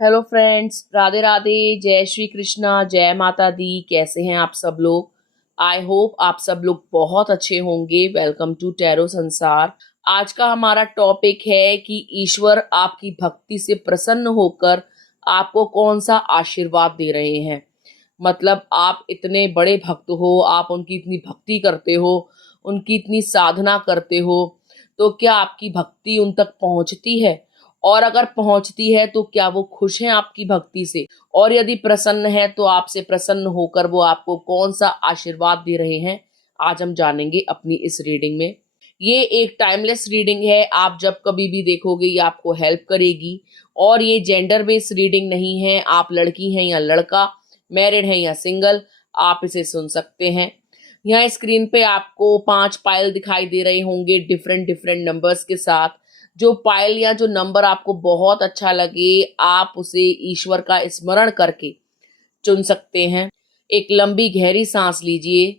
Hello friends, Radhe Radhe, जय श्री कृष्णा, जय माता दी। कैसे हैं आप सब लोग? आई होप आप सब लोग बहुत अच्छे होंगे। वेलकम टू टैरो संसार। आज का हमारा टॉपिक है कि ईश्वर आपकी भक्ति से प्रसन्न होकर आपको कौन सा आशीर्वाद दे रहे हैं। मतलब आप इतने बड़े भक्त हो, आप उनकी इतनी भक्ति करते हो, उनकी इतनी साधना करते हो, तो क्या आपकी भक्ति उन तक पहुंचती है? और अगर पहुंचती है तो क्या वो खुश हैं आपकी भक्ति से? और यदि प्रसन्न है तो आपसे प्रसन्न होकर वो आपको कौन सा आशीर्वाद दे रहे हैं, आज हम जानेंगे अपनी इस रीडिंग में। ये एक टाइमलेस रीडिंग है, आप जब कभी भी देखोगे ये आपको हेल्प करेगी। और ये जेंडर बेस्ड रीडिंग नहीं है, आप लड़की हैं या लड़का, मैरिड हैं या सिंगल, आप इसे सुन सकते हैं। यहाँ स्क्रीन पे आपको 5 पायल दिखाई दे रहे होंगे डिफरेंट डिफरेंट नंबर्स के साथ। जो पायल या जो नंबर आपको बहुत अच्छा लगे, आप उसे ईश्वर का स्मरण करके चुन सकते हैं। एक लंबी गहरी सांस लीजिए,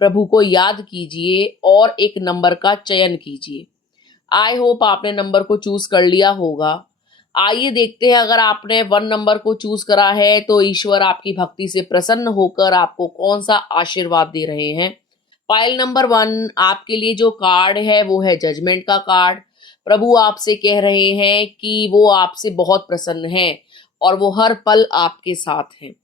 प्रभु को याद कीजिए और एक नंबर का चयन कीजिए। आई होप आपने नंबर को चूज कर लिया होगा। आइए देखते हैं, अगर आपने 1 नंबर को चूज करा है तो ईश्वर आपकी भक्ति से प्रसन्न होकर आपको कौन सा आशीर्वाद दे रहे हैं। पाइल नंबर 1, आपके लिए जो कार्ड है वो है जजमेंट का कार्ड। प्रभु आपसे कह रहे हैं कि वो आपसे बहुत प्रसन्न हैं और वो हर पल आपके साथ हैं।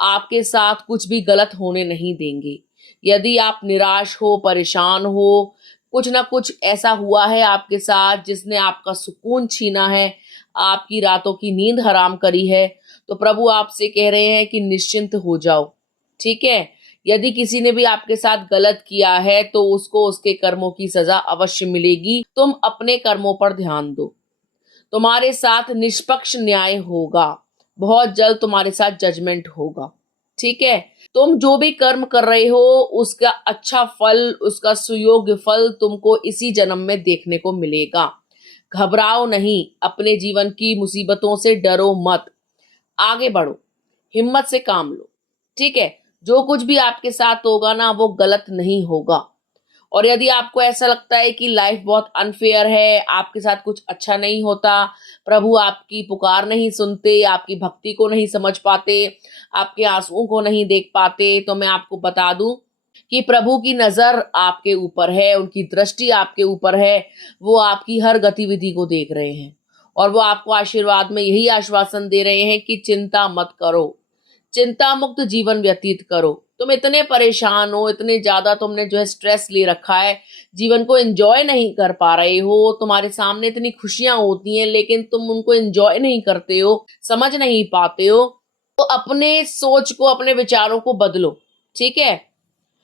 आपके साथ कुछ भी गलत होने नहीं देंगे। यदि आप निराश हो, परेशान हो, कुछ ना कुछ ऐसा हुआ है आपके साथ जिसने आपका सुकून छीना है, आपकी रातों की नींद हराम करी है, तो प्रभु आपसे कह रहे हैं कि निश्चिंत हो जाओ। ठीक है? यदि किसी ने भी आपके साथ गलत किया है तो उसको उसके कर्मों की सजा अवश्य मिलेगी। तुम अपने कर्मों पर ध्यान दो, तुम्हारे साथ निष्पक्ष न्याय होगा। बहुत जल्द तुम्हारे साथ जजमेंट होगा। ठीक है? तुम जो भी कर्म कर रहे हो उसका अच्छा फल, उसका सुयोग्य फल तुमको इसी जन्म में देखने को मिलेगा। घबराओ नहीं, अपने जीवन की मुसीबतों से डरो मत, आगे बढ़ो, हिम्मत से काम लो। ठीक है? जो कुछ भी आपके साथ होगा ना, वो गलत नहीं होगा। और यदि आपको ऐसा लगता है कि लाइफ बहुत अनफेयर है, आपके साथ कुछ अच्छा नहीं होता, प्रभु आपकी पुकार नहीं सुनते, आपकी भक्ति को नहीं समझ पाते, आपके आंसुओं को नहीं देख पाते, तो मैं आपको बता दूं कि प्रभु की नजर आपके ऊपर है, उनकी दृष्टि आपके ऊपर है। वो आपकी हर गतिविधि को देख रहे हैं और वो आपको आशीर्वाद में यही आश्वासन दे रहे हैं कि चिंता मत करो, चिंता मुक्त जीवन व्यतीत करो। तुम इतने परेशान हो, इतने ज्यादा तुमने जो है स्ट्रेस ले रखा है, जीवन को एंजॉय नहीं कर पा रहे हो। तुम्हारे सामने इतनी खुशियां होती हैं लेकिन तुम उनको एंजॉय नहीं करते हो, समझ नहीं पाते हो। तो अपने सोच को, अपने विचारों को बदलो। ठीक है?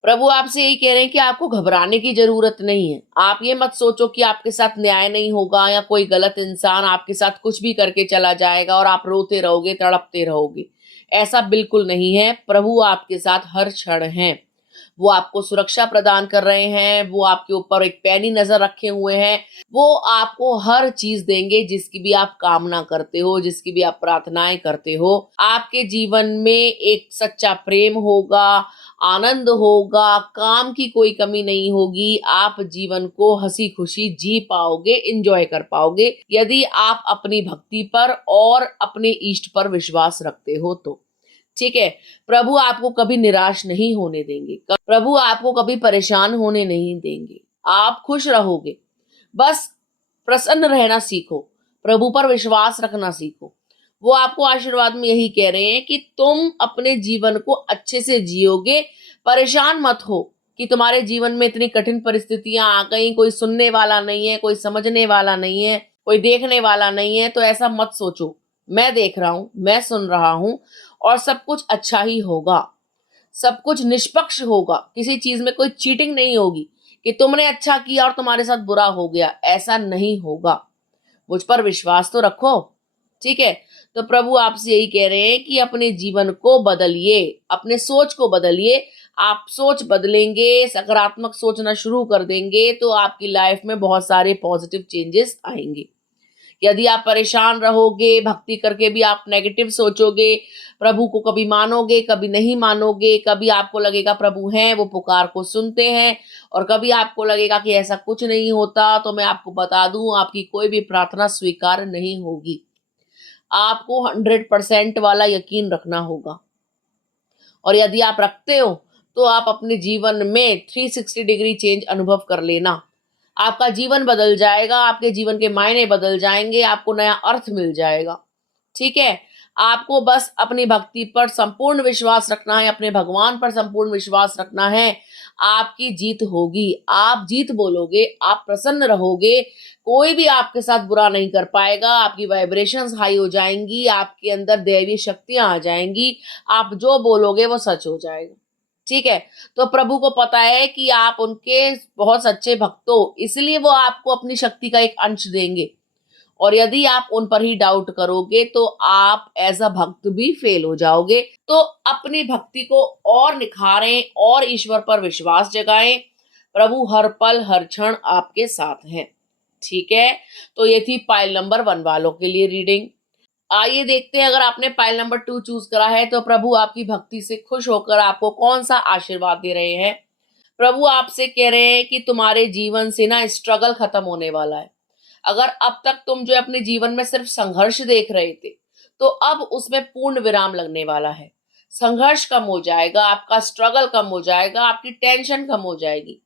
प्रभु आपसे यही कह रहे हैं कि आपको घबराने की जरूरत नहीं है। आप ये मत सोचो कि आपके साथ न्याय नहीं होगा या कोई गलत इंसान आपके साथ कुछ भी करके चला जाएगा और आप रोते रहोगे, तड़पते रहोगे। ऐसा बिल्कुल नहीं है। प्रभु आपके साथ हर क्षण हैं। वो आपको सुरक्षा प्रदान कर रहे हैं, वो आपके ऊपर एक पैनी नजर रखे हुए हैं। वो आपको हर चीज देंगे जिसकी भी आप कामना करते हो, जिसकी भी आप प्रार्थनाएं करते हो। आपके जीवन में एक सच्चा प्रेम होगा, आनंद होगा, काम की कोई कमी नहीं होगी। आप जीवन को हंसी खुशी जी पाओगे, एंजॉय कर पाओगे, यदि आप अपनी भक्ति पर और अपने इष्ट पर विश्वास रखते हो तो। ठीक है? प्रभु आपको कभी निराश नहीं होने देंगे, प्रभु आपको कभी परेशान होने नहीं देंगे। आप खुश रहोगे। बस प्रसन्न रहना सीखो, प्रभु पर विश्वास रखना सीखो। वो आपको आशीर्वाद में यही कह रहे हैं कि तुम अपने जीवन को अच्छे से जियोगे। परेशान मत हो कि तुम्हारे जीवन में इतनी कठिन परिस्थितियां आ गई, कोई सुनने वाला नहीं है, कोई समझने वाला नहीं है, कोई देखने वाला नहीं है। तो ऐसा मत सोचो, मैं देख रहा हूं, मैं सुन रहा हूं और सब कुछ अच्छा ही होगा। सब कुछ निष्पक्ष होगा, किसी चीज में कोई चीटिंग नहीं होगी कि तुमने अच्छा किया और तुम्हारे साथ बुरा हो गया। ऐसा नहीं होगा। मुझ पर विश्वास तो रखो। ठीक है? तो प्रभु आपसे यही कह रहे हैं कि अपने जीवन को बदलिए, अपने सोच को बदलिए। आप सोच बदलेंगे, सकारात्मक सोचना शुरू कर देंगे तो आपकी लाइफ में बहुत सारे पॉजिटिव चेंजेस आएंगे। यदि आप परेशान रहोगे, भक्ति करके भी आप नेगेटिव सोचोगे, प्रभु को कभी मानोगे, कभी नहीं मानोगे, कभी आपको लगेगा प्रभु हैं, वो पुकार को सुनते हैं, और कभी आपको लगेगा कि ऐसा कुछ नहीं होता, तो मैं आपको बता दूं आपकी कोई भी प्रार्थना स्वीकार नहीं होगी। आपको 100% वाला यकीन रखना होगा, और यदि आप रखते हो तो आप अपने जीवन में 360 डिग्री चेंज अनुभव कर लेना। आपका जीवन बदल जाएगा, आपके जीवन के मायने बदल जाएंगे, आपको नया अर्थ मिल जाएगा। ठीक है, आपको बस अपनी भक्ति पर संपूर्ण विश्वास रखना है, अपने भगवान पर संपूर्ण विश्वास रखना है। आपकी जीत होगी, आप जीत बोलोगे, आप प्रसन्न रहोगे, कोई भी आपके साथ बुरा नहीं कर पाएगा। आपकी वाइब्रेशंस हाई हो जाएंगी, आपके अंदर दैवीय शक्तियां आ जाएंगी, आप जो बोलोगे वो सच हो जाएगा। ठीक है, तो प्रभु को पता है कि आप उनके बहुत सच्चे भक्त हो, इसलिए वो आपको अपनी शक्ति का एक अंश देंगे। और यदि आप उन पर ही डाउट करोगे तो आप एज अ भक्त भी फेल हो जाओगे। तो अपनी भक्ति को और निखारें और ईश्वर पर विश्वास जगाएं। प्रभु हर पल हर क्षण आपके साथ हैं। ठीक है, तो ये थी पाइल नंबर 1 वालों के लिए रीडिंग। आइए देखते हैं, अगर आपने पाइल नंबर 2 चूज करा है तो प्रभु आपकी भक्ति से खुश होकर आपको कौन सा आशीर्वाद दे रहे हैं। प्रभु आपसे कह रहे हैं कि तुम्हारे जीवन से ना स्ट्रगल खत्म होने वाला है। अगर अब तक तुम जो अपने जीवन में सिर्फ संघर्ष देख रहे थे, तो अब उसमें पूर्ण विराम लगने वाला है। संघर्ष कम हो जाएगा, आपका स्ट्रगल कम हो जाएगा, आपकी टेंशन कम हो जाएगी।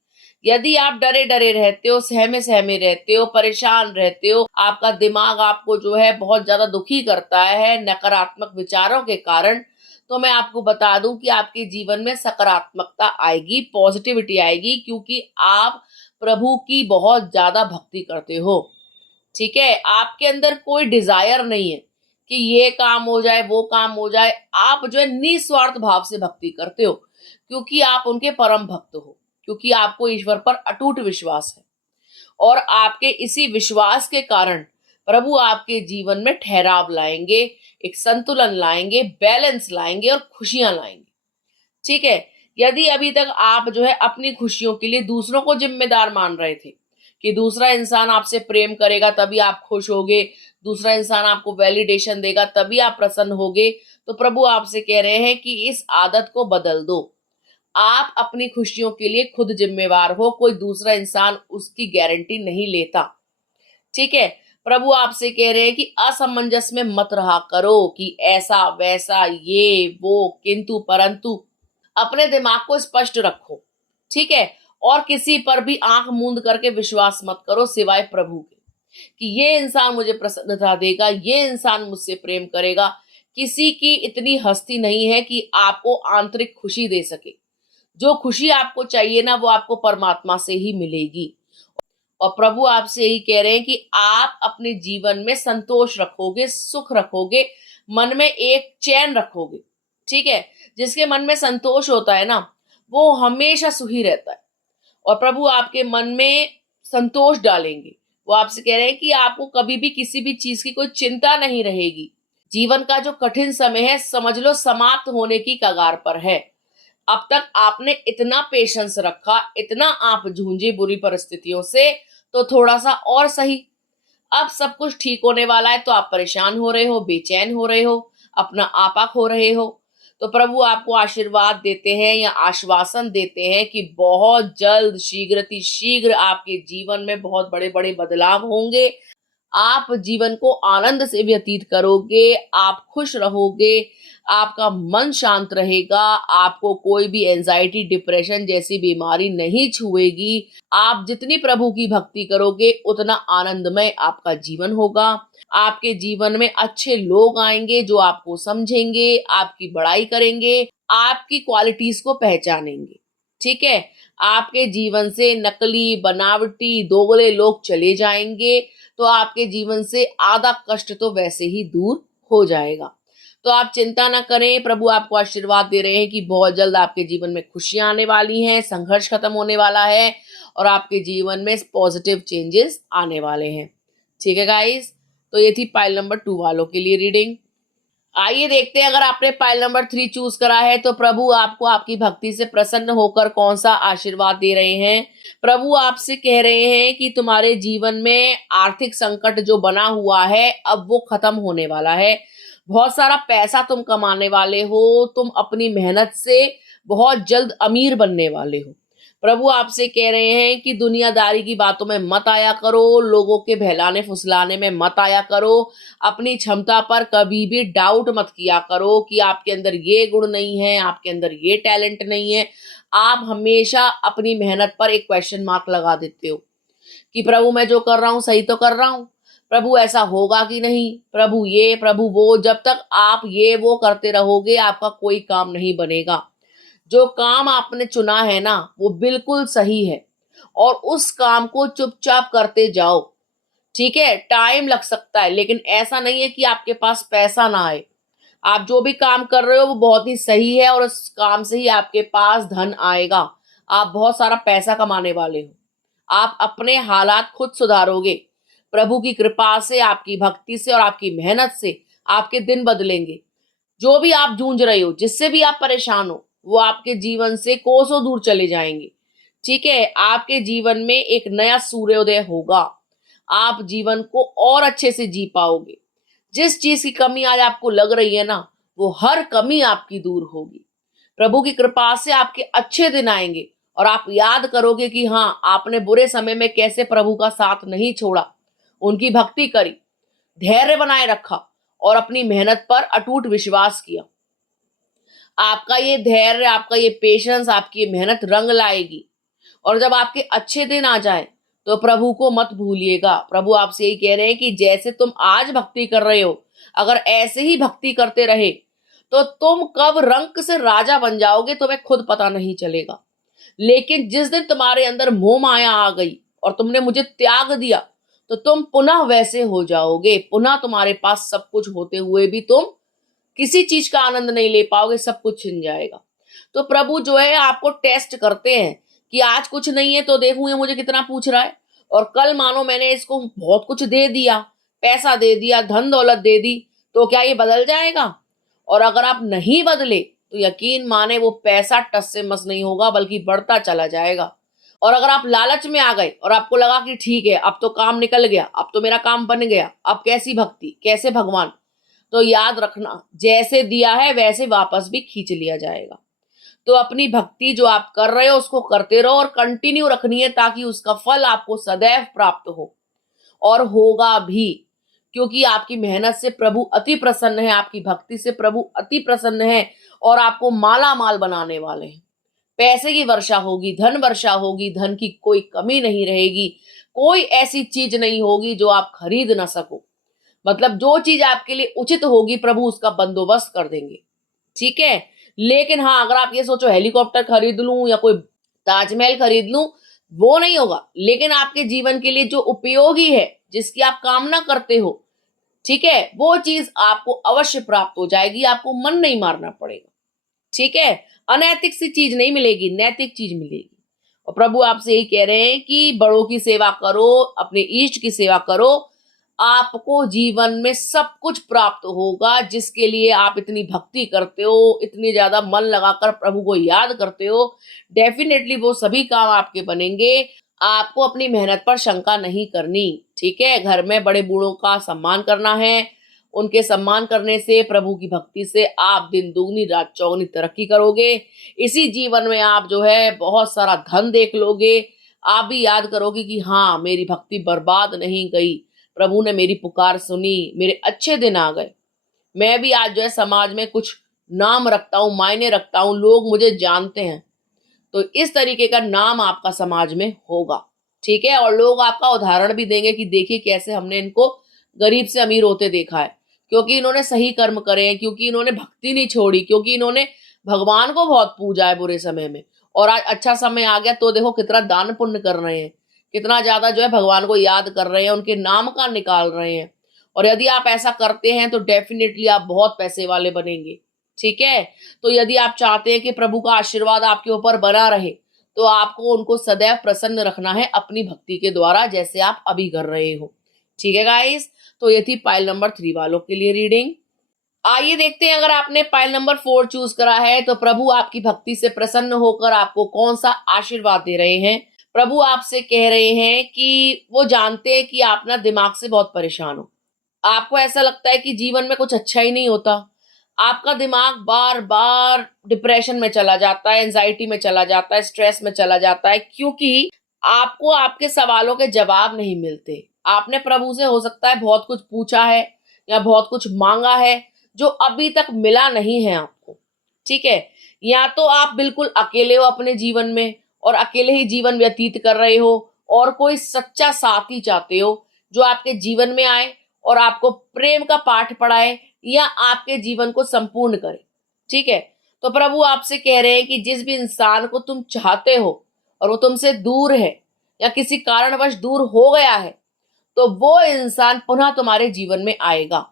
यदि आप डरे डरे रहते हो, सहमे सहमे रहते हो, परेशान रहते हो, आपका दिमाग आपको जो है बहुत ज्यादा दुखी करता है नकारात्मक विचारों के कारण, तो मैं आपको बता दूं कि आपके जीवन में सकारात्मकता आएगी, पॉजिटिविटी आएगी, क्योंकि आप प्रभु की बहुत ज्यादा भक्ति करते हो। ठीक है, आपके अंदर कोई डिजायर नहीं है कि ये काम हो जाए, वो काम हो जाए। आप जो है निस्वार्थ भाव से भक्ति करते हो, क्योंकि आप उनके परम भक्त हो, क्योंकि आपको ईश्वर पर अटूट विश्वास है। और आपके इसी विश्वास के कारण प्रभु आपके जीवन में ठहराव लाएंगे, एक संतुलन लाएंगे, बैलेंस लाएंगे और खुशियां लाएंगे। ठीक है, यदि अभी तक आप जो है अपनी खुशियों के लिए दूसरों को जिम्मेदार मान रहे थे कि दूसरा इंसान आपसे प्रेम करेगा तभी आप खुश होगे, दूसरा इंसान आपको वैलिडेशन देगा तभी आप प्रसन्न होगे, तो प्रभु आपसे कह रहे हैं कि इस आदत को बदल दो। आप अपनी खुशियों के लिए खुद जिम्मेवार हो, कोई दूसरा इंसान उसकी गारंटी नहीं लेता। ठीक है, प्रभु आपसे कह रहे हैं कि असमंजस में मत रहा करो कि ऐसा वैसा ये वो किंतु परंतु। अपने दिमाग को स्पष्ट रखो। ठीक है, और किसी पर भी आंख मूंद करके विश्वास मत करो सिवाय प्रभु के, कि ये इंसान मुझे प्रसन्नता देगा, ये इंसान मुझसे प्रेम करेगा। किसी की इतनी हस्ती नहीं है कि आपको आंतरिक खुशी दे सके। जो खुशी आपको चाहिए ना, वो आपको परमात्मा से ही मिलेगी। और प्रभु आपसे यही कह रहे हैं कि आप अपने जीवन में संतोष रखोगे, सुख रखोगे, मन में एक चैन रखोगे। ठीक है, जिसके मन में संतोष होता है ना, वो हमेशा सुखी रहता है। और प्रभु आपके मन में संतोष डालेंगे। वो आपसे कह रहे हैं कि आपको कभी भी किसी भी चीज की कोई चिंता नहीं रहेगी। जीवन का जो कठिन समय है, समझ लो समाप्त होने की कगार पर है। अब तक आपने इतना पेशेंस रखा, इतना आप जूझे बुरी परिस्थितियों से, तो थोड़ा सा और सही। अब सब कुछ ठीक होने वाला है तो आप परेशान हो रहे हो, बेचैन हो रहे हो, अपना आपा खो रहे हो। तो प्रभु आपको आशीर्वाद देते हैं या आश्वासन देते हैं कि बहुत जल्द शीघ्र आपके जीवन में बहुत बड़े बड़े बदलाव होंगे। आप जीवन को आनंद से व्यतीत करोगे, आप खुश रहोगे, आपका मन शांत रहेगा, आपको कोई भी एंजाइटी डिप्रेशन जैसी बीमारी नहीं छुएगी। आप जितनी प्रभु की भक्ति करोगे उतना आनंदमय आपका जीवन होगा। आपके जीवन में अच्छे लोग आएंगे जो आपको समझेंगे, आपकी बड़ाई करेंगे, आपकी क्वालिटीज को पहचानेंगे। ठीक है, आपके जीवन से नकली, बनावटी, दोगले लोग चले जाएंगे, तो आपके जीवन से आधा कष्ट तो वैसे ही दूर हो जाएगा। तो आप चिंता ना करें, प्रभु आपको आशीर्वाद दे रहे हैं कि बहुत जल्द आपके जीवन में खुशियां आने वाली हैं, संघर्ष खत्म होने वाला है और आपके जीवन में पॉजिटिव चेंजेस आने वाले हैं। ठीक है गाइस, तो ये थी पाइल नंबर 2 वालों के लिए रीडिंग। आइए देखते हैं, अगर आपने पाइल नंबर 3 चूज करा है तो प्रभु आपको आपकी भक्ति से प्रसन्न होकर कौन सा आशीर्वाद दे रहे हैं। प्रभु आपसे कह रहे हैं कि तुम्हारे जीवन में आर्थिक संकट जो बना हुआ है अब वो खत्म होने वाला है। बहुत सारा पैसा तुम कमाने वाले हो, तुम अपनी मेहनत से बहुत जल्द अमीर बनने वाले हो। प्रभु आपसे कह रहे हैं कि दुनियादारी की बातों में मत आया करो, लोगों के बहलाने फुसलाने में मत आया करो, अपनी क्षमता पर कभी भी डाउट मत किया करो कि आपके अंदर ये गुण नहीं है, आपके अंदर ये टैलेंट नहीं है। आप हमेशा अपनी मेहनत पर एक क्वेश्चन मार्क लगा देते हो कि प्रभु मैं जो कर रहा हूँ सही तो कर रहा हूँ, प्रभु ऐसा होगा कि नहीं, प्रभु ये प्रभु वो। जब तक आप ये वो करते रहोगे आपका कोई काम नहीं बनेगा। जो काम आपने चुना है ना वो बिल्कुल सही है और उस काम को चुपचाप करते जाओ। ठीक है, टाइम लग सकता है लेकिन ऐसा नहीं है कि आपके पास पैसा ना आए। आप जो भी काम कर रहे हो वो बहुत ही सही है और उस काम से ही आपके पास धन आएगा। आप बहुत सारा पैसा कमाने वाले हो। आप अपने हालात खुद सुधारोगे। प्रभु की कृपा से, आपकी भक्ति से और आपकी मेहनत से आपके दिन बदलेंगे। जो भी आप जूझ रहे हो, जिससे भी आप परेशान हो, वो आपके जीवन से कोसों दूर चले जाएंगे। ठीक है, आपके जीवन में एक नया सूर्योदय होगा। आप जीवन को और अच्छे से जी पाओगे। जिस चीज की कमी आज आपको लग रही है ना, वो हर कमी आपकी दूर होगी। प्रभु की कृपा से आपके अच्छे दिन आएंगे और आप याद करोगे कि हाँ, आपने बुरे समय में कैसे प्रभु का साथ नहीं छोड़ा, उनकी भक्ति करी, धैर्य बनाए रखा और अपनी मेहनत पर अटूट विश्वास किया। आपका ये धैर्य, आपका ये पेशेंस, आपकी ये मेहनत रंग लाएगी। और जब आपके अच्छे दिन आ जाए तो प्रभु को मत भूलिएगा। प्रभु आपसे यही कह रहे हैं कि जैसे तुम आज भक्ति कर रहे हो, अगर ऐसे ही भक्ति करते रहे तो तुम कब रंक से राजा बन जाओगे तुम्हें खुद पता नहीं चलेगा। लेकिन जिस दिन तुम्हारे अंदर मोह माया आ गई और तुमने मुझे त्याग दिया तो तुम पुनः वैसे हो जाओगे। पुनः तुम्हारे पास सब कुछ होते हुए भी तुम किसी चीज का आनंद नहीं ले पाओगे, सब कुछ छिन जाएगा। तो प्रभु जो है आपको टेस्ट करते हैं कि आज कुछ नहीं है तो देखूं ये मुझे कितना पूछ रहा है, और कल मानो मैंने इसको बहुत कुछ दे दिया, पैसा दे दिया, धन दौलत दे दी, तो क्या ये बदल जाएगा? और अगर आप नहीं बदले तो यकीन माने वो पैसा टस से मस नहीं होगा बल्कि बढ़ता चला जाएगा। और अगर आप लालच में आ गए और आपको लगा कि ठीक है अब तो काम निकल गया, अब तो मेरा काम बन गया, अब कैसी भक्ति, कैसे भगवान, तो याद रखना जैसे दिया है वैसे वापस भी खींच लिया जाएगा। तो अपनी भक्ति जो आप कर रहे हो उसको करते रहो और कंटिन्यू रखनी है ताकि उसका फल आपको सदैव प्राप्त हो, और होगा भी। क्योंकि आपकी मेहनत से प्रभु अति प्रसन्न है, आपकी भक्ति से प्रभु अति प्रसन्न है और आपको माला माल बनाने वाले हैं। पैसे की वर्षा होगी, धन वर्षा होगी, धन की कोई कमी नहीं रहेगी। कोई ऐसी चीज नहीं होगी जो आप खरीद ना सको। मतलब जो चीज आपके लिए उचित होगी प्रभु उसका बंदोबस्त कर देंगे। ठीक है, लेकिन हाँ, अगर आप ये सोचो हेलीकॉप्टर खरीद लूं या कोई ताजमहल खरीद लूं, वो नहीं होगा। लेकिन आपके जीवन के लिए जो उपयोगी है, जिसकी आप कामना करते हो, ठीक है, वो चीज आपको अवश्य प्राप्त हो जाएगी। आपको मन नहीं मारना पड़ेगा। ठीक है, अनैतिक सी चीज नहीं मिलेगी, नैतिक चीज मिलेगी। और प्रभु आपसे यही कह रहे हैं कि बड़ों की सेवा करो, अपने इष्ट की सेवा करो, आपको जीवन में सब कुछ प्राप्त होगा। जिसके लिए आप इतनी भक्ति करते हो, इतनी ज्यादा मन लगाकर प्रभु को याद करते हो, डेफिनेटली वो सभी काम आपके बनेंगे। आपको अपनी मेहनत पर शंका नहीं करनी। ठीक है, घर में बड़े बूढ़ों का सम्मान करना है। उनके सम्मान करने से, प्रभु की भक्ति से आप दिन दुगनी रात चौगुनी तरक्की करोगे। इसी जीवन में आप जो है बहुत सारा धन देख लोगे। आप भी याद करोगे कि हाँ, मेरी भक्ति बर्बाद नहीं गई, प्रभु ने मेरी पुकार सुनी, मेरे अच्छे दिन आ गए। मैं भी आज जो है समाज में कुछ नाम रखता हूँ, मायने रखता हूँ, लोग मुझे जानते हैं। तो इस तरीके का नाम आपका समाज में होगा। ठीक है, और लोग आपका उदाहरण भी देंगे कि देखिए कैसे हमने इनको गरीब से अमीर होते देखा है, क्योंकि इन्होंने सही कर्म करे हैं, क्योंकि इन्होंने भक्ति नहीं छोड़ी, क्योंकि इन्होंने भगवान को बहुत पूजा है बुरे समय में। और आज अच्छा समय आ गया तो देखो कितना दान पुण्य कर रहे हैं, कितना ज्यादा जो है भगवान को याद कर रहे हैं, उनके नाम का निकाल रहे हैं। और यदि आप ऐसा करते हैं तो डेफिनेटली आप बहुत पैसे वाले बनेंगे। ठीक है, तो यदि आप चाहते हैं कि प्रभु का आशीर्वाद आपके ऊपर बना रहे तो आपको उनको सदैव प्रसन्न रखना है अपनी भक्ति के द्वारा, जैसे आप अभी कर रहे हो। ठीक है गाइस, तो ये थी पाइल नंबर 3 वालों के लिए रीडिंग। आइए देखते हैं, अगर आपने पाइल नंबर 4 चूज करा है तो प्रभु आपकी भक्ति से प्रसन्न होकर आपको कौन सा आशीर्वाद दे रहे हैं। प्रभु आपसे कह रहे हैं कि वो जानते हैं कि आप ना दिमाग से बहुत परेशान हो। आपको ऐसा लगता है कि जीवन में कुछ अच्छा ही नहीं होता, आपका दिमाग बार बार डिप्रेशन में चला जाता है, एंजाइटी में चला जाता है, स्ट्रेस में चला जाता है, क्योंकि आपको आपके सवालों के जवाब नहीं मिलते। आपने प्रभु से हो सकता है बहुत कुछ पूछा है या बहुत कुछ मांगा है जो अभी तक मिला नहीं है आपको। ठीक है, या तो आप बिल्कुल अकेले हो अपने जीवन में और अकेले ही जीवन व्यतीत कर रहे हो और कोई सच्चा साथी चाहते हो जो आपके जीवन में आए और आपको प्रेम का पाठ पढ़ाए या आपके जीवन को संपूर्ण करे। ठीक है, तो प्रभु आपसे कह रहे हैं कि जिस भी इंसान को तुम चाहते हो और वो तुमसे दूर है या किसी कारणवश दूर हो गया है, तो वो इंसान पुनः तुम्हारे जीवन में आएगा।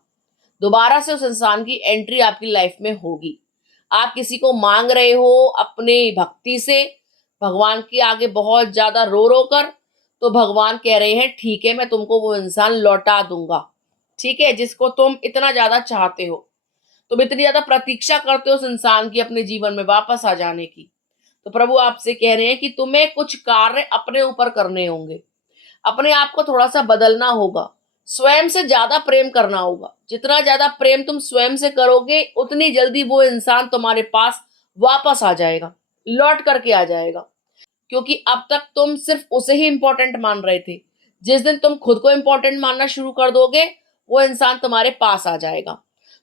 दोबारा से उस इंसान की एंट्री आपकी लाइफ में होगी। आप किसी को मांग रहे हो अपने भक्ति से भगवान के आगे बहुत ज्यादा रो रो कर, तो भगवान कह रहे हैं ठीक है, मैं तुमको वो इंसान लौटा दूंगा। ठीक है, जिसको तुम इतना ज्यादा चाहते हो, तुम इतनी ज्यादा प्रतीक्षा करते हो उस इंसान की अपने जीवन में वापस आ जाने की। तो प्रभु आपसे कह रहे हैं कि तुम्हें कुछ कार्य अपने ऊपर करने होंगे, अपने आप को थोड़ा सा बदलना होगा, स्वयं से ज्यादा प्रेम करना होगा। जितना ज्यादा प्रेम तुम स्वयं से करोगे उतनी जल्दी वो इंसान तुम्हारे पास वापस आ जाएगा, लौट करके आ जाएगा। क्योंकि अब तक तुम सिर्फ उसे ही इंपॉर्टेंट मान रहे थे। जिस दिन तुम खुद को इंपॉर्टेंट मानना शुरू कर दोगे वो इंसान तुम्हारे पास आ जाएगा।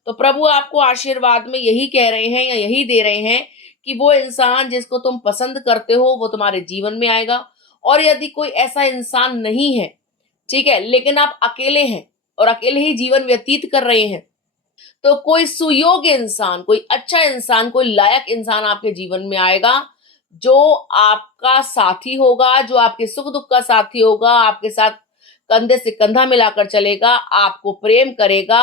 तो प्रभु आपको आशीर्वाद में यही कह रहे हैं या यही दे रहे हैं कि वो इंसान जिसको तुम पसंद करते हो वो तुम्हारे जीवन में आएगा। और यदि कोई ऐसा इंसान नहीं है, ठीक है, लेकिन आप अकेले हैं और अकेले ही जीवन व्यतीत कर रहे हैं, तो कोई सुयोग्य इंसान, कोई अच्छा इंसान, कोई लायक इंसान आपके जीवन में आएगा जो आपका साथी होगा, जो आपके सुख दुख का साथी होगा, आपके साथ कंधे से कंधा मिलाकर चलेगा, आपको प्रेम करेगा,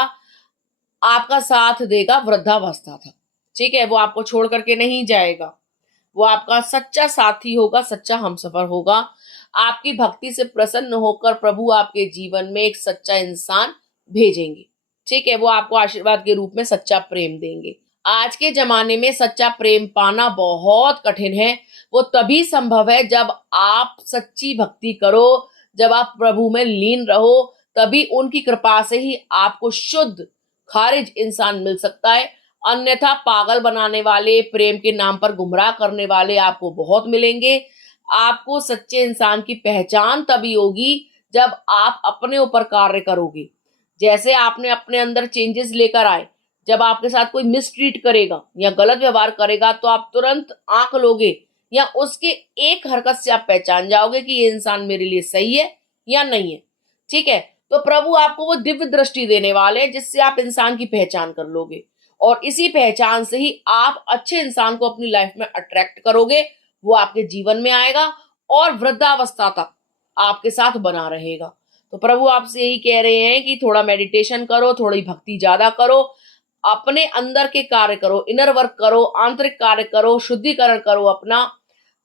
आपका साथ देगा वृद्धावस्था तक। ठीक है, वो आपको छोड़ करके नहीं जाएगा, वो आपका सच्चा साथी होगा, सच्चा हमसफर होगा। आपकी भक्ति से प्रसन्न होकर प्रभु आपके जीवन में एक सच्चा इंसान भेजेंगे। ठीक है, वो आपको आशीर्वाद के रूप में सच्चा प्रेम देंगे। आज के जमाने में सच्चा प्रेम पाना बहुत कठिन है। वो तभी संभव है जब आप सच्ची भक्ति करो, जब आप प्रभु में लीन रहो, तभी उनकी कृपा से ही आपको शुद्ध खारिज इंसान मिल सकता है। अन्यथा पागल बनाने वाले, प्रेम के नाम पर गुमराह करने वाले आपको बहुत मिलेंगे। आपको सच्चे इंसान की पहचान तभी होगी जब आप अपने ऊपर कार्य करोगे। जैसे आपने अपने अंदर चेंजेस लेकर आए, जब आपके साथ कोई मिसट्रीट करेगा या गलत व्यवहार करेगा तो आप तुरंत आंक लोगे या उसके एक हरकत से आप पहचान जाओगे कि ये इंसान मेरे लिए सही है या नहीं है। ठीक है, तो प्रभु आपको वो दिव्य दृष्टि देने वाले हैं जिससे आप इंसान की पहचान कर लोगे और इसी पहचान से ही आप अच्छे इंसान को अपनी लाइफ में अट्रैक्ट करोगे। वो आपके जीवन में आएगा और वृद्धावस्था तक आपके साथ बना रहेगा। तो प्रभु आपसे यही कह रहे हैं कि थोड़ा मेडिटेशन करो, थोड़ी भक्ति ज्यादा करो, अपने अंदर के कार्य करो, इनर वर्क करो, आंतरिक कार्य करो, शुद्धिकरण करो अपना,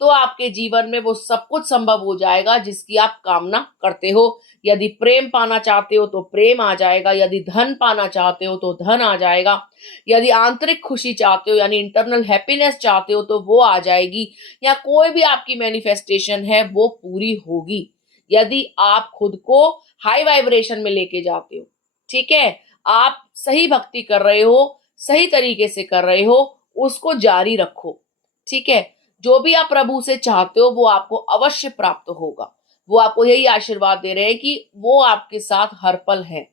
तो आपके जीवन में वो सब कुछ संभव हो जाएगा जिसकी आप कामना करते हो। यदि प्रेम पाना चाहते हो तो प्रेम आ जाएगा, यदि धन पाना चाहते हो तो धन आ जाएगा, यदि आंतरिक खुशी चाहते हो यानी इंटरनल हैप्पीनेस चाहते हो तो वो आ जाएगी, या कोई भी आपकी मैनिफेस्टेशन है वो पूरी होगी यदि आप खुद को हाई वाइब्रेशन में लेके जाते हो। ठीक है, आप सही भक्ति कर रहे हो, सही तरीके से कर रहे हो, उसको जारी रखो। ठीक है, जो भी आप प्रभु से चाहते हो वो आपको अवश्य प्राप्त होगा। वो आपको यही आशीर्वाद दे रहे हैं कि वो आपके साथ हर पल है।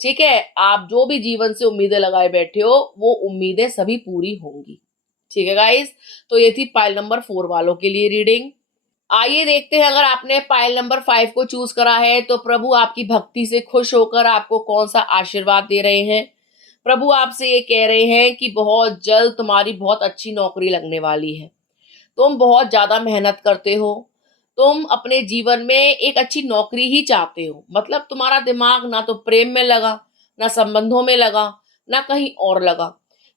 ठीक है, आप जो भी जीवन से उम्मीदें लगाए बैठे हो वो उम्मीदें सभी पूरी होंगी। ठीक है गाइस, तो ये थी पाइल नंबर 4 वालों के लिए रीडिंग। आइए देखते हैं, अगर आपने पाइल नंबर 5 को चूज करा है तो प्रभु आपकी भक्ति से खुश होकर आपको कौन सा आशीर्वाद दे रहे हैं। प्रभु आपसे ये कह रहे हैं कि बहुत जल्द तुम्हारी बहुत अच्छी नौकरी लगने वाली है। तुम बहुत ज्यादा मेहनत करते हो, तुम अपने जीवन में एक अच्छी नौकरी ही चाहते हो, मतलब तुम्हारा दिमाग ना तो प्रेम में लगा, ना संबंधों में लगा, ना कहीं और लगा,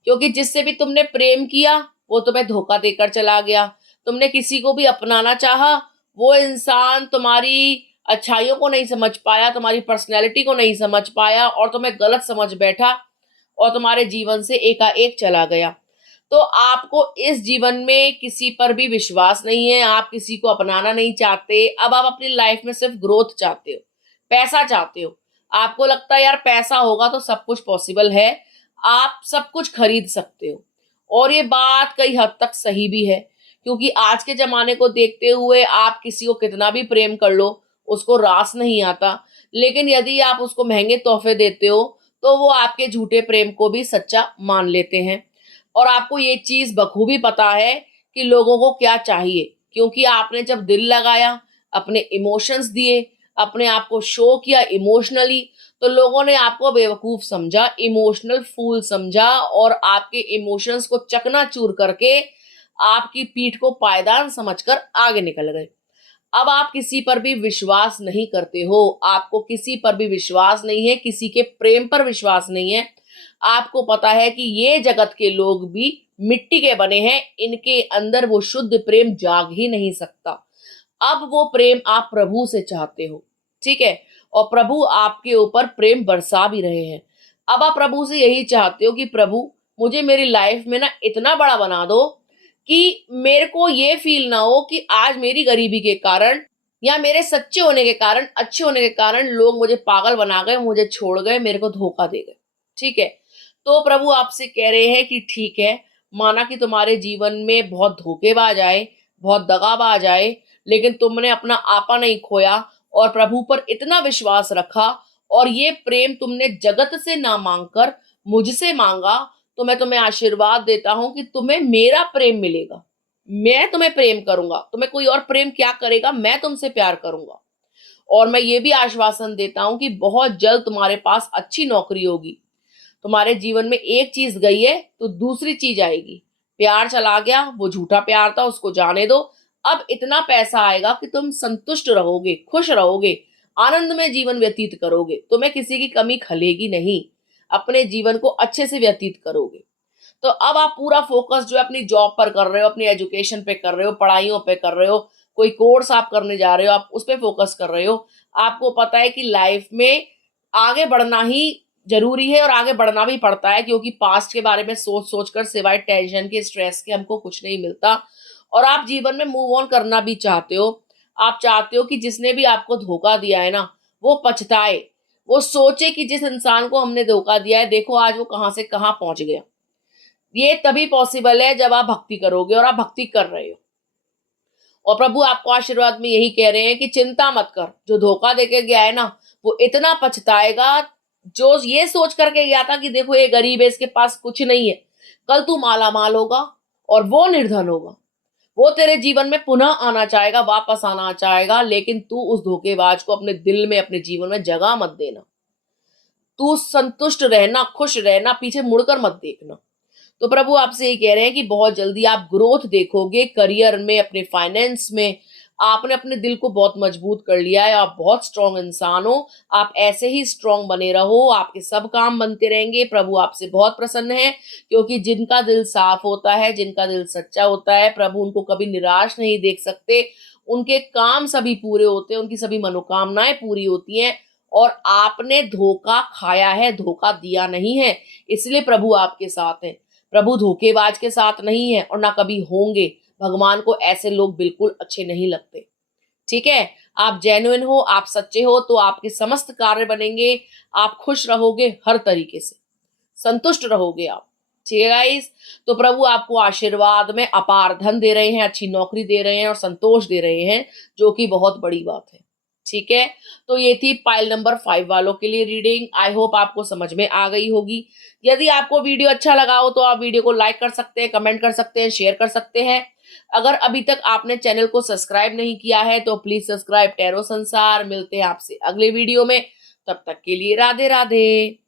क्योंकि जिससे भी तुमने प्रेम किया वो तुम्हें धोखा देकर चला गया। तुमने किसी को भी अपनाना चाहा, वो इंसान तुम्हारी अच्छाइयों को नहीं समझ पाया, तुम्हारी पर्सनैलिटी को नहीं समझ पाया और तुम्हें गलत समझ बैठा और तुम्हारे जीवन से एकाएक चला गया। तो आपको इस जीवन में किसी पर भी विश्वास नहीं है, आप किसी को अपनाना नहीं चाहते। अब आप अपनी लाइफ में सिर्फ ग्रोथ चाहते हो, पैसा चाहते हो। आपको लगता है यार पैसा होगा तो सब कुछ पॉसिबल है। आप सब कुछ खरीद सकते हो। और ये बात कई हद तक सही भी है, क्योंकि आज के जमाने को देखते हुए आप किसी को कितना भी प्रेम कर लो, उसको रास नहीं आता। लेकिन यदि आप उसको महंगे तोहफे देते हो तो वो आपके झूठे प्रेम को भी सच्चा मान लेते हैं। और आपको ये चीज बखूबी पता है कि लोगों को क्या चाहिए, क्योंकि आपने जब दिल लगाया, अपने इमोशंस दिए, अपने आप को शो किया इमोशनली, तो लोगों ने आपको बेवकूफ समझा, इमोशनल फूल समझा और आपके इमोशंस को चकनाचूर करके आपकी पीठ को पायदान समझकर आगे निकल गए। अब आप किसी पर भी विश्वास नहीं करते हो, आपको किसी पर भी विश्वास नहीं है, किसी के प्रेम पर विश्वास नहीं है। आपको पता है कि ये जगत के लोग भी मिट्टी के बने हैं, इनके अंदर वो शुद्ध प्रेम जाग ही नहीं सकता। अब वो प्रेम आप प्रभु से चाहते हो, ठीक है, और प्रभु आपके ऊपर प्रेम बरसा भी रहे हैं। अब आप प्रभु से यही चाहते हो कि प्रभु मुझे मेरी लाइफ में ना इतना बड़ा बना दो कि मेरे को ये फील ना हो कि आज मेरी गरीबी के कारण या मेरे सच्चे होने के कारण, अच्छे होने के कारण लोग मुझे पागल बना गए, मुझे छोड़ गए, मेरे को धोखा दे गए। ठीक है, तो प्रभु आपसे कह रहे हैं कि ठीक है, माना कि तुम्हारे जीवन में बहुत धोखेबाज आए, बहुत दगाबाज आए, लेकिन तुमने अपना आपा नहीं खोया और प्रभु पर इतना विश्वास रखा और ये प्रेम तुमने जगत से ना मांगकर मुझसे मांगा, तो मैं तुम्हें आशीर्वाद देता हूं कि तुम्हें मेरा प्रेम मिलेगा। मैं तुम्हें प्रेम करूंगा, तुम्हें कोई और प्रेम क्या करेगा, मैं तुमसे प्यार करूंगा। और मैं ये भी आश्वासन देता हूं कि बहुत जल्द तुम्हारे पास अच्छी नौकरी होगी। तुम्हारे जीवन में एक चीज गई है तो दूसरी चीज आएगी। प्यार चला गया, वो झूठा प्यार था, उसको जाने दो। अब इतना पैसा आएगा कि तुम संतुष्ट रहोगे, खुश रहोगे, आनंद में जीवन व्यतीत करोगे, तुम्हें किसी की कमी खलेगी नहीं, अपने जीवन को अच्छे से व्यतीत करोगे। तो अब आप पूरा फोकस जो है अपनी जॉब पर कर रहे हो, अपनी एजुकेशन पे कर रहे हो, पढ़ाइयों पे कर रहे हो, कोई कोर्स आप करने जा रहे हो, आप उस पे फोकस कर रहे हो। आपको पता है कि लाइफ में आगे बढ़ना ही जरूरी है और आगे बढ़ना भी पड़ता है, क्योंकि पास्ट के बारे में सोच सोच कर सिवाय टेंशन के, स्ट्रेस के हमको कुछ नहीं मिलता। और आप जीवन में मूव ऑन करना भी चाहते हो। आप चाहते हो कि जिसने भी आपको धोखा दिया है ना, वो पछताए, वो सोचे कि जिस इंसान को हमने धोखा दिया है, देखो आज वो कहां से कहां पहुंच गया। ये तभी पॉसिबल है जब आप भक्ति करोगे, और आप भक्ति कर रहे हो। और प्रभु आपको आशीर्वाद में यही कह रहे हैं कि चिंता मत कर, जो धोखा देके गया है ना, वो इतना पछताएगा। जो ये सोच करके गया था कि देखो ये गरीब है, इसके पास कुछ नहीं है, कल तू माला माल होगा और वो निर्धन होगा। वो तेरे जीवन में पुनः आना चाहेगा, वापस आना चाहेगा, लेकिन तू उस धोखेबाज को अपने दिल में, अपने जीवन में जगह मत देना। तू संतुष्ट रहना, खुश रहना, पीछे मुड़कर मत देखना। तो प्रभु आपसे ये कह रहे हैं कि बहुत जल्दी आप ग्रोथ देखोगे करियर में, अपने फाइनेंस में। आपने अपने दिल को बहुत मजबूत कर लिया है, आप बहुत स्ट्रांग इंसान हो। आप ऐसे ही स्ट्रांग बने रहो, आपके सब काम बनते रहेंगे। प्रभु आपसे बहुत प्रसन्न है, क्योंकि जिनका दिल साफ होता है, जिनका दिल सच्चा होता है, प्रभु उनको कभी निराश नहीं देख सकते। उनके काम सभी पूरे होते हैं, उनकी सभी मनोकामनाएं पूरी होती हैं। और आपने धोखा खाया है, धोखा दिया नहीं है, इसलिए प्रभु आपके साथ हैं। प्रभु धोखेबाज के साथ नहीं है और ना कभी होंगे। भगवान को ऐसे लोग बिल्कुल अच्छे नहीं लगते। ठीक है, आप जेन्युइन हो, आप सच्चे हो, तो आपके समस्त कार्य बनेंगे। आप खुश रहोगे, हर तरीके से संतुष्ट रहोगे आप। ठीक है गाइस, तो प्रभु आपको आशीर्वाद में अपार धन दे रहे हैं, अच्छी नौकरी दे रहे हैं और संतोष दे रहे हैं, जो कि बहुत बड़ी बात है। ठीक है, तो ये थी पाइल नंबर 5 वालों के लिए रीडिंग। आई होप आपको समझ में आ गई होगी। यदि आपको वीडियो अच्छा लगा हो तो आप वीडियो को लाइक कर सकते हैं, कमेंट कर सकते हैं, शेयर कर सकते हैं। अगर अभी तक आपने चैनल को सब्सक्राइब नहीं किया है तो प्लीज सब्सक्राइब टैरो संसार। मिलते हैं आपसे अगले वीडियो में, तब तक के लिए राधे राधे।